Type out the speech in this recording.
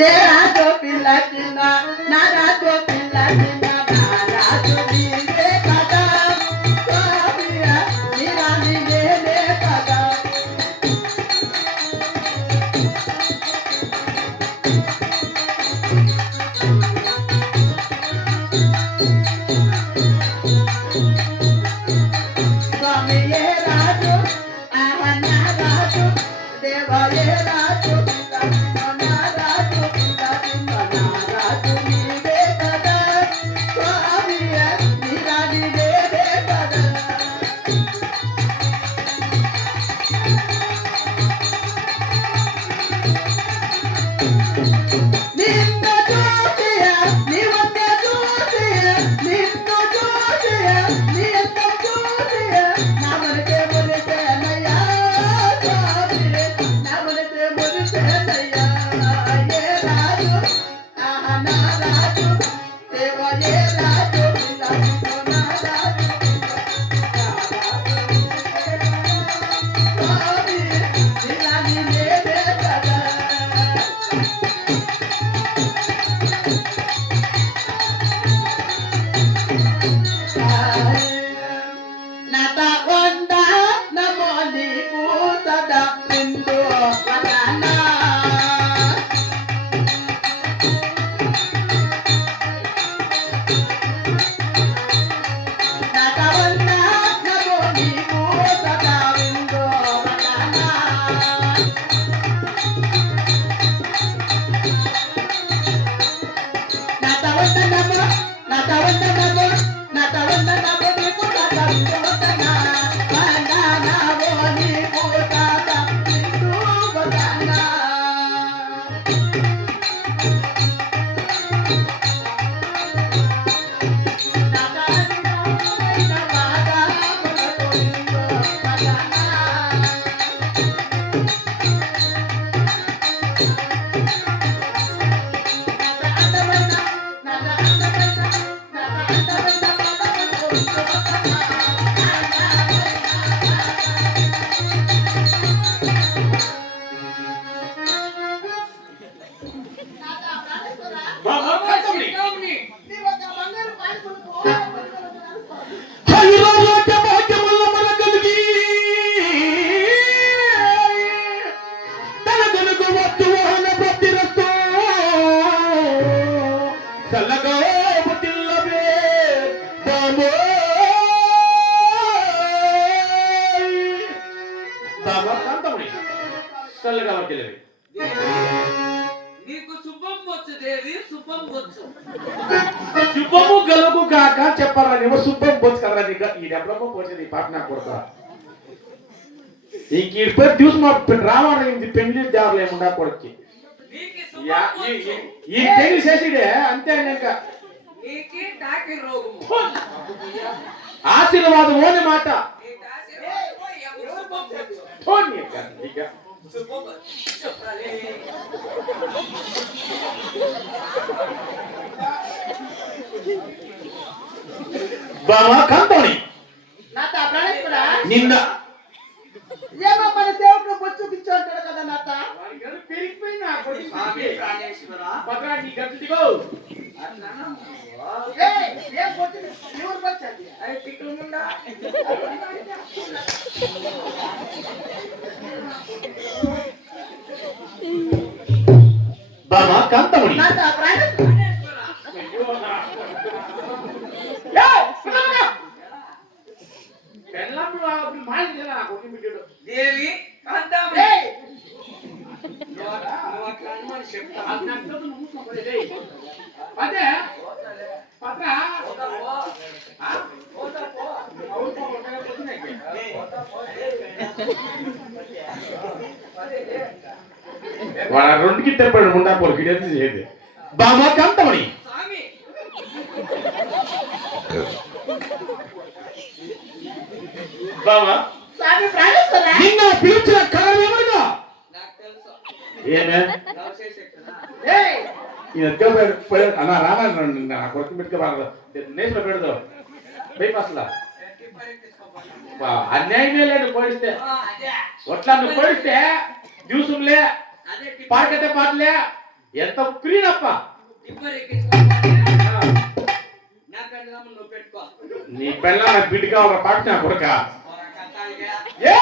ఏ రాజు పిల్ల చిన్న నా రాజు పిల్ల చిన్న నా రాజు నీవే కదా స్వామియా నీ రాణి నేనే కదా స్వామి ఏ రాజు ఆహ నా రాజు దేవ ఏ రాజు నీకు శుభం వచ్చు దేవి, శుభం వచ్చు. శుభము గలుగు కాక చెప్పరా నీవు శుభం వచ్చు కదా నీకు ఈ డబ్బులకు పోచేది పాటనా కొడతా ఈ ఇప్పటి దివస మా రావణ ఇది పెళ్లి దారులు ఏముండా కొడుక్కి ఈ పెళ్లి చేసిడే అంతే ఇంకా నీకి టాకి రోగము ఆశీర్వాదం ఓని మాట బాబా కంటోని నాత ప్రాణేశ్వర నిన్న ఏమో మన దేవుడు బొచ్చు గిచ్చు అంటాడు కదా నాత పెరిగిపోయినా స్వామి ప్రాణేశ్వర పక్కన నీ గట్టు దిగో ఏం బొచ్చు ఎవరు బొచ్చు అది అయి టిక్కులు ముండా బాబా కంటోని నాత ప్రాణేశ్వర దేవి కాంతామణి నువ్వు అట్లా అనుమాని చెప్తా అదే పత్ర వాడు రెండుకి తెప్పాడు ముండా పోరు గిడెత్తి చేయదు బాబా కంతమణి స్వామి బాబా స్వామి ప్రాణేశ్వర నిన్న పిలిచిన కారణం ఏమనగా నాకు తెలుసు ఏమే లవ్ చేసేకునా ఈ ఎత్తుకపోయాడు అన్న రామాయణ నా కొడుకు పెట్టుకోవాలి నేసులో పెడదు బైపాస్లా అన్యాయమే లేదు పోయిస్తే ఒట్లా నువ్వు పోయిస్తే జ్యూసులే పాడకతే పాటలే ఎంత ప్రియనప్ప టిప్పర్ ఎక్కించుకోవాలి నా పెళ్ళాము నువ్వు పెట్టుకో నీ పిల్ల బిడ్డ కావాల పాట నా కొడుక కట్టాలిగా ఏ